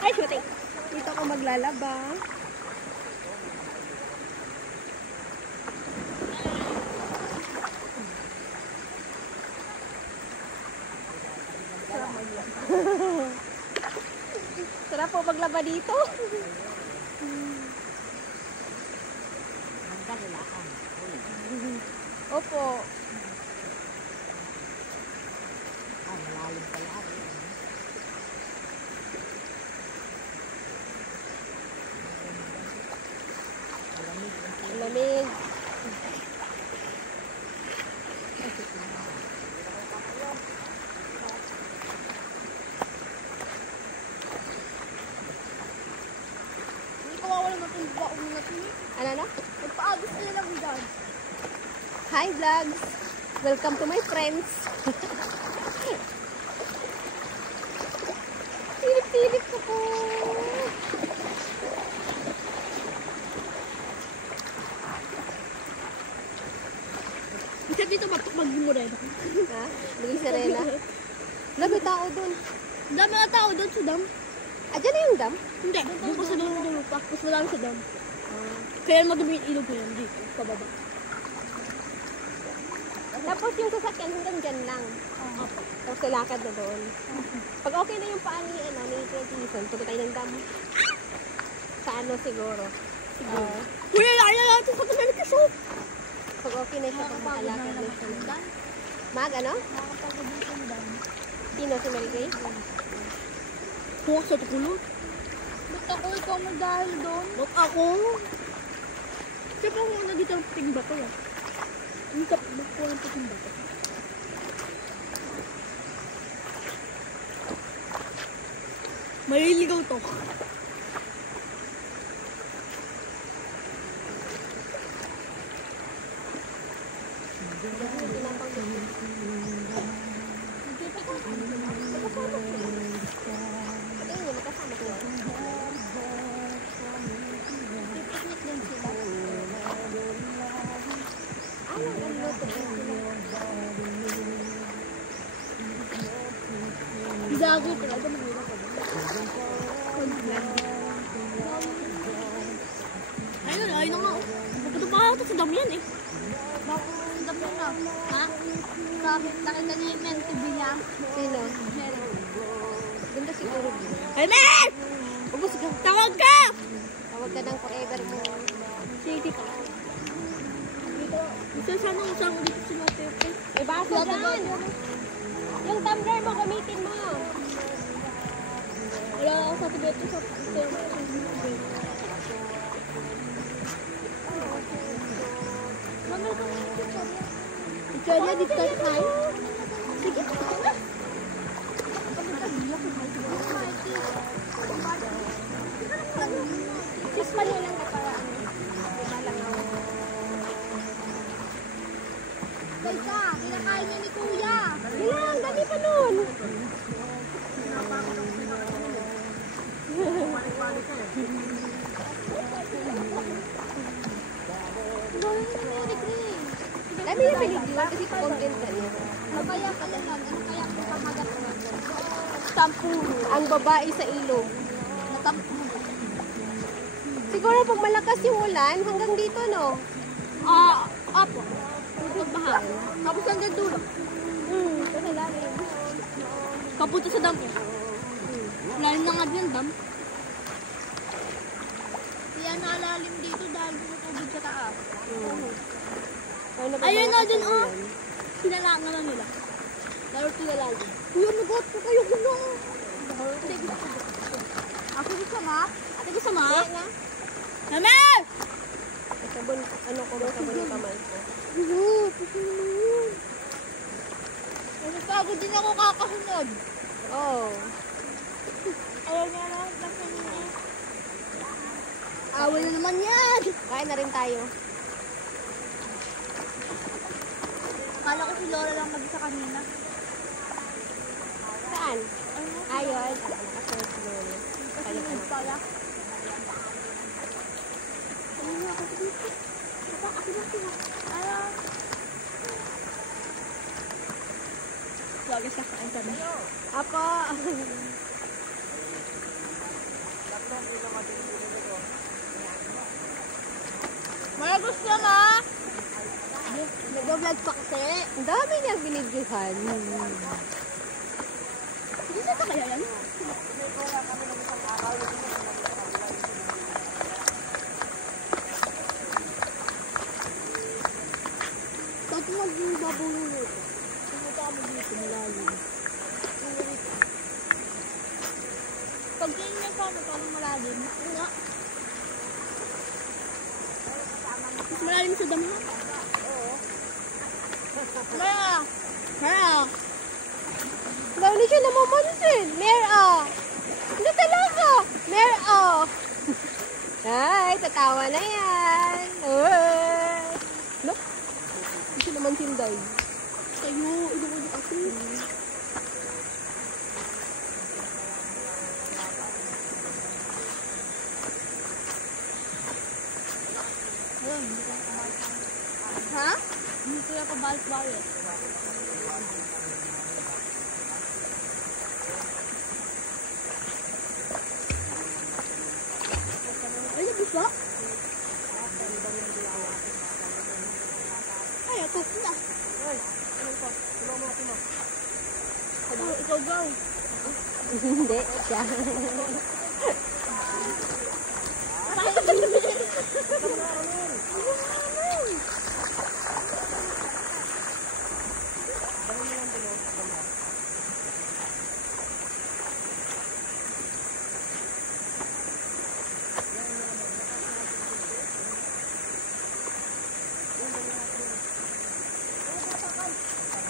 Ay, shooting. Dito ako maglalaba. Sarap po maglaba dito. Opo. Malalim pala. Lamig. Hindi ko wawala na itong buwa ko na ito. Ano na? Nagpaagos na lang dyan. Hi vlogs! Welcome to my friends! Silip-silip ko po! Isa dito mag-murena. Ha? Bigay Serena? Labi tao dun. Dami na tao doon sa dam. Ah, dyan na yung dam? Hindi, doon pa sa dulo pa. Mas marami sa dam. Kaya madumi yung ilog ko yan dito, pababa. Tapos yung sasakyan hanggang dyan lang. Tapos lalakad na doon. Pag okay na yung paan ni Jason, punta tayo ng dam. Sa ano siguro? Siguro. Kuya, laya natin sa komunikasyon. Pag okay na siya, pag makalakad na siya. Mag, ano? Sino si Mary Grace? Huwag sa tukulo. Ba't ako ikaw magdahil doon? Ba't ako? Siya pa kung nandito ang puting bato ah. Ang kapag ko ang puting bato. Maliligaw to. Gago talaga mahirap ako. Ayun na nga. Pupunta pa ako sa dam yan eh. Bakit dam yan na? Ha? Nakita niya yung MTV niya. Sino? Ganda siguro. Amen! Ubus ka. Tawag ka! Tawag ka ng forever mo. Sige ka. Gusto sana usang dito si Matepe. Eh, basa dyan! Yung tumbler mo, gamitin mo. Wala ako sa tibeto sa Mama, ito niya dito tayo. Sige. Sisman nyo lang para ano. Teka, kinakain niya ni Kuya. Ilang, dali pa nun. Dami na pinigyan kasi content ka niya. Mabaya ka lang. Ano kaya kung pamagat mo? Tampuro. Ang babae sa ilog. Natampuro. Siguro pag malakas yung ulan, hanggang dito, no? Apo. Pagbaha. Tapos hanggang dulo. Ito na lalim. Kapunta sa dam. Lalim na nga din dam. Kaya nalalim dito dahil tubig sa taas. Ayun na dun, oh. Pinalangan na nila. Lalo pinalalim. Kuya, nagot ko kayo kuno. Ako gusto ma? Ate gusto ma? Kaya nga. Mama! Sabon, ano ko, sabon yung kamay ko. Napagod din ako kakasunod. Oh. Ayaw nga lang kasi niya. Awal na naman yan. Kain na rin tayo. Akala ko si Lola lang mag-isa kanina. Saan? Ayun. Nakasunod si Lolo. Kasunod pala. Sabi bagas kakain kami. Apo. May gusto na! Nag-vlog pa kasi. Ang dami niyang binidyohan. Hindi sa pa kaya yan? Pag mag-babulo nito, pumunta kami dito, malalim. Pag tingin ka na parang malalim, nga. Mas malalim sa damo. Oo. Maya! Maya! Dahil siya namamansin. Mera! Hindi talaga! Mera! Ay, tatawa na yan. Uy! Look! Hindi siya namansin dahil. Tayo, inuulit ako. Ha? Hindi ko pa balik-balik. Ay, labis ba? Ay, ako na. Ikaw gaw. Hindi, siya.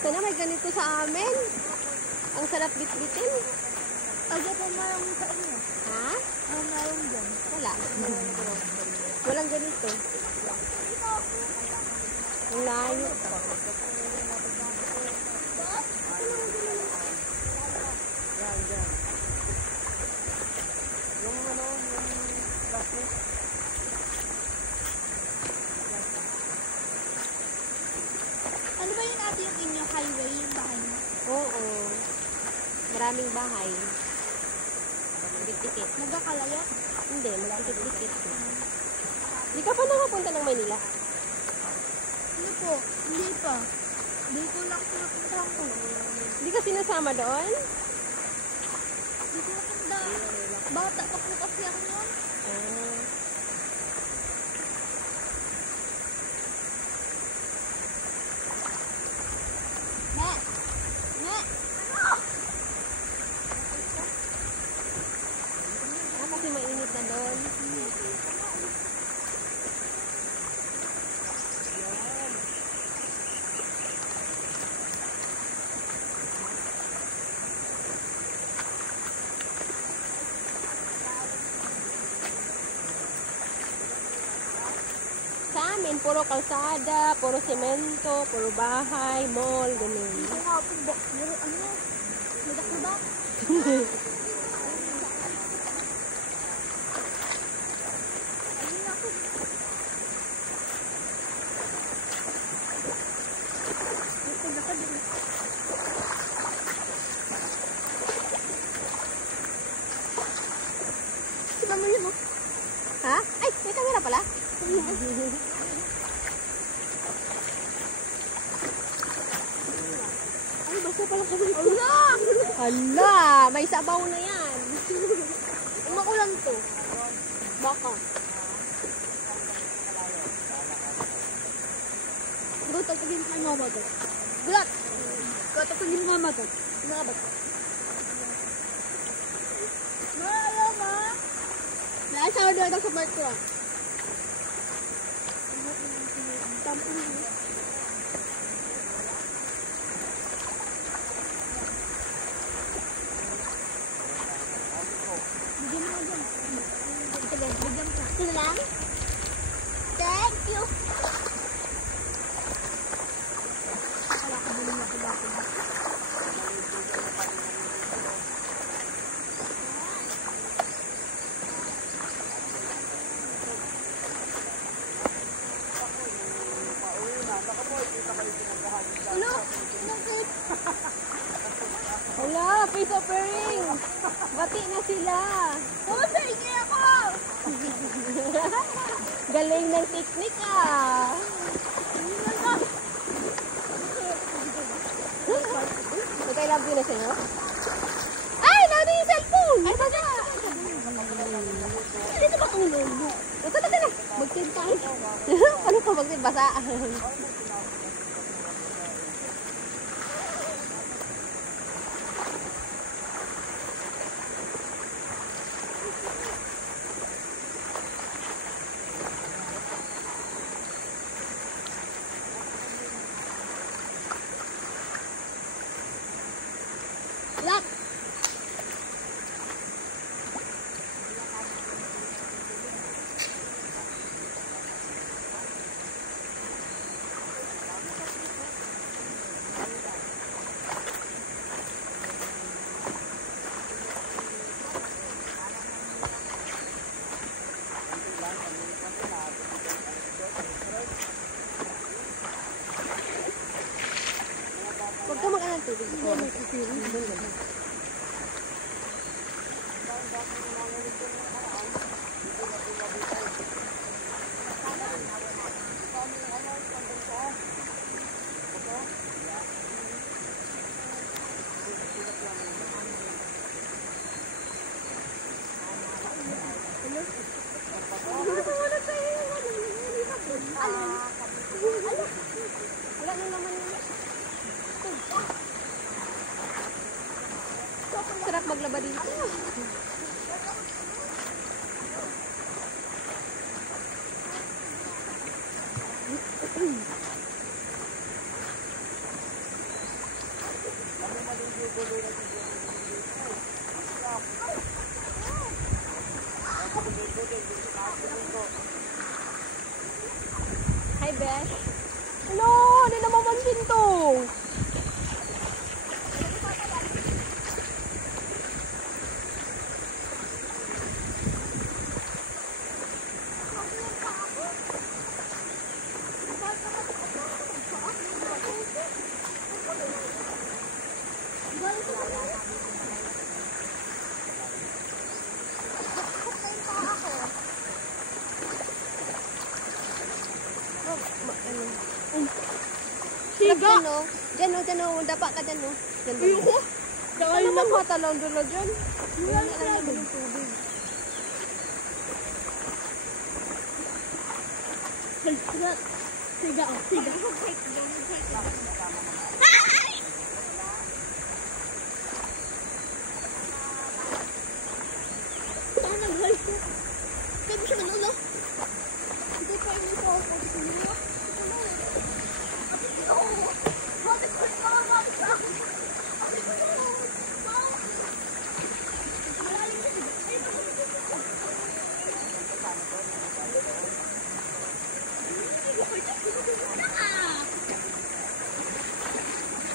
Sana may ganito sa amin. Ang sarap bitbitin. Aga pa marami sa inyo. Ha? Ang meron dyan. Wala. Walang ganito. Ang layo. Ano ba yun ate yung inyo highway, yung bahay mo? Oo. Maraming bahay. Dikit-dikit. Nagkakalaya? Hindi, magdikit-dikit. Hindi ka pa nakapunta ng Maynila? Ano po? Hindi pa. Hindi ko lang pinapuntahan ko. Hindi ka sinasama doon? Hindi ko napunta. Bata pa po kasi ako noon. Ah. Ne! Ne! Kasi mainit na doon. Sa amin, puro kalsada, puro semento, puro bahay, mall, ganun. Hindi ko nga po ano? Madak-madak. Ayun ako. Lakad din. Sila mo yun, oh. Ha? Ay, may camera pala? Ay, basta pala kami. Ala! Hala, may sabaw na yan. Umakulang to. Baka. Bro, tatagin ka mga magat. Gulat! Tatagin mga magat. Mga bagat. Alam ma! Nasa ako doon sa part ko. Tampon mo. Bigyan mo dyan. Bigyan ka. Sila lang? Thank you. Wala ka bilhin ako dati. Ano? Bakit? sila. Oh, sige ako! Galing ng technique ah. Nagka-love you na sa'yo? Ay, nado yung cellphone! Ay, baka! Dito ba kung lolo? Ito na. Mag-tin tayo. Ano pa mag-tin? Basa. Lock! Huwag ka mag-anak tubig. Wala na naman yun. Sarap maglaba dito. Hi, Besh. Hello! Hindi na mamansin to. Siga! Diyan o. Dapa ka dyan o. Ayoko! Ano naman matalong doon dyan? Wala na naman yung tubig. Siga! Siga! Saan nag-high ko? Pwede siya manulo? Hindi pa yung ito ako.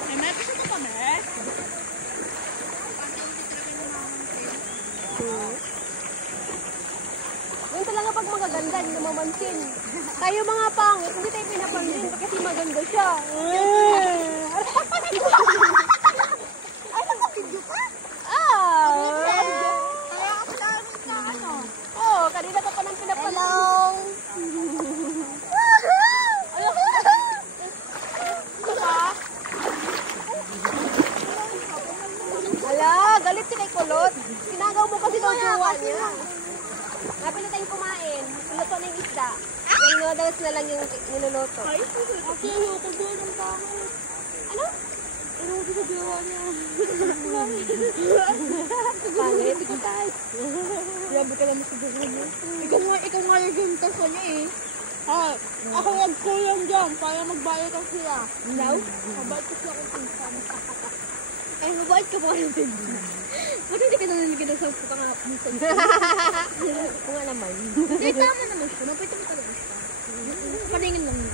Ay, may episode na kami. Yun talaga pag magaganda, hindi namamansin. Tayo mga pangit, hindi tayo pinapansin kasi maganda siya. Ay, nakapidyo ka? Kaya ako lang na ano. Oo, kanina ko pa nang pinapalong. Ala, galit si kay Kulot. Sinagaw mo kasi daw jowa niya. Happy na tayong kumain. Luto na yung isda. Yung noodles na lang yung niluluto. Ay, ayoko doon ang pangit. Ano? Ayoko sa jowa niya. Pangit. Ikaw tayo. Grabe ka naman sa jowa niya. Ikaw nga yung gintas ko niya eh. Ha, ako nagkulang dyan, kaya magbayad ka sila. Now? Mabayad ko sila kung pinsan. Ay, mabait ka po ka ng tinda. Ba't hindi ka naman nagkita sa pagkakangap mo sa kung nga naman. Hindi, tama naman siya. Mabait mo talaga siya. Paningin lang niya.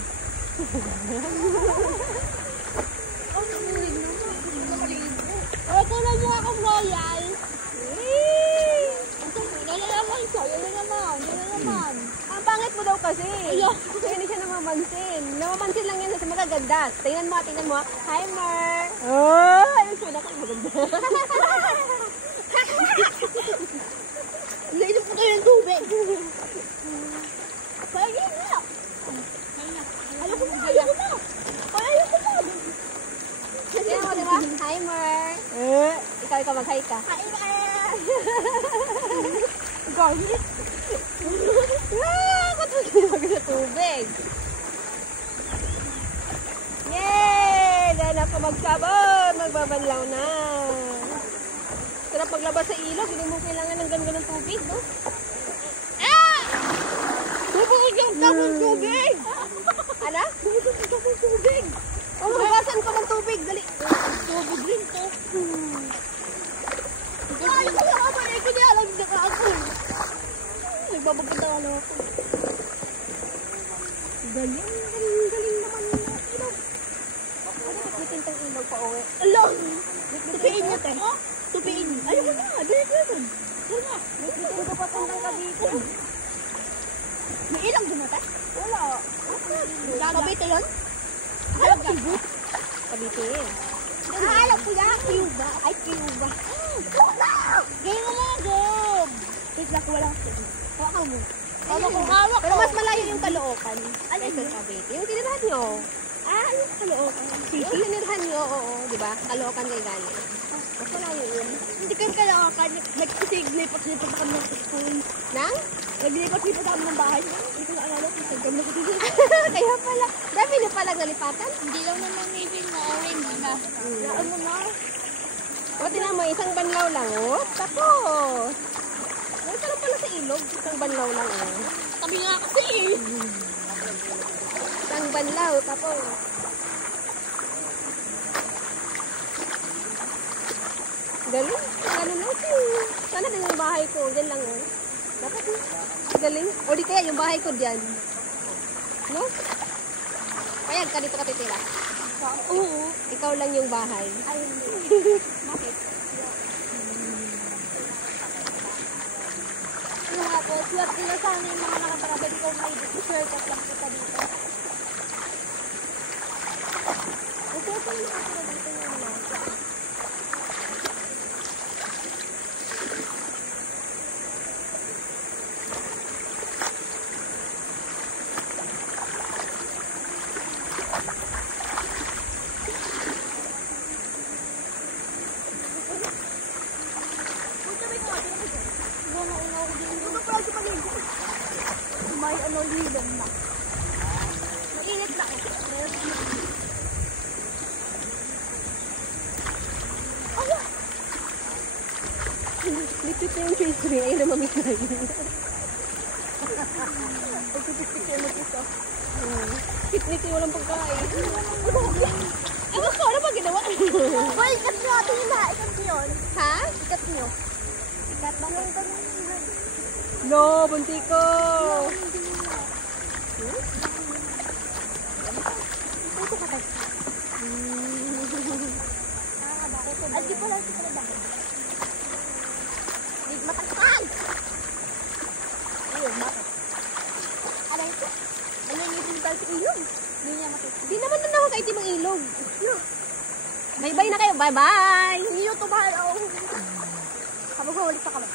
Oh, namulig naman. Ay, kulang mo akong royal. Yan naman siya. Yan naman. Ang pangit mo daw kasi. Ayaw. Kaya hindi siya namamansin. Namamansin lang yan sa magaganda. Tingnan mo. Hi, Mer. Oh, ayun siya na kayo maganda. Pwede na. Ayoko na, ayoko na. Ayoko na. Kaya mo, diba? Hi, Mer. Ikaw mag-hi ka. Hi, Mer. Garlic. Ba't mo ginawag sa tubig? Yay! Dahil ako magsabon, magbabanlaw na. Sarap maglabas sa ilog, hindi mo kailangan ng ganun tubig, no? Bubukod yung tapong tubig. Ano? Bubukod yung tapong tubig. Hugasan ko ng tubig, dali. Tubig rin to. Ayaw ko lang ako, eh. Kaya alam na ka ako. Nagbabagkita ako. Galing naman ng ilog. Ano nagbitin tong ilog pa uwi? Alam! Tupiin niya, te. Tupiin niya. Ayaw ko na. Dali ko yun. Dali na. Nagbitin ko pa tong Cavite. May ilang dumata? Wala. Cavite yun? Alam ka? Cavite. Alam ko yan. Cuba. Ay, Cuba. Game mo mga game. Wait lang, wala. Hawakan mo. Hawak Pero mas malayo yung Caloocan. Kaysa Cavite. Yung tinirahan nyo. yung Caloocan. Yung tinirahan nyo, oo. Diba? Caloocan kayo galing. Mas malayo yun. Hindi kami Caloocan. Naglipat-lipat kami ng school. Nang? Naglipat-lipat kami ng bahay. Hindi ko na alala kung saan kami nakatulog. Kaya pala. Dami nyo palang nalipatan. Hindi lang naman ngipin na orange na. Ano na? O, tinan mo, isang banlaw lang, oh. Tapos. May sarap pala sa ilog. Isang banlaw lang, oh. Sabi nga kasi eh. Isang banlaw, tapos. Galing. Ganun lang siya. Sana din yung bahay ko. Diyan lang, oh. Dapat, galing. O, di kaya yung bahay ko diyan. No? Kaya ka dito ka titira. Oo. Ikaw lang yung bahay. Ay, hindi. Bakit? Ano nga po, swerte na sana yung mga nakatarabad ko may swerte lang kita dito. Okay, ito yung nakatira dito yung mga. May hilong na. Mainit na ako. Lipit na yung face ring. Ayun na mamigay. Pagpipit ko yung ito. Picnic yung walang pagkain. Ewan ko, ano ba ginawa? Well, ikat nyo atin yun ha. Ikat nyo yun. Ha? Ikat nyo. Ikat ba? Yung ganun. No, bunti ko. Ito ka tayo. Ay, di pala si Canada. Matakpan! Ayun, bakit? Ano ito? Ano yung ibig tayo sa ilog? Hindi niya matakpan. Di naman na nakakaitim ang ilog. Bye-bye na kayo. Bye-bye. Hindi nyo ito mahal ako. Habang ulit pa kami.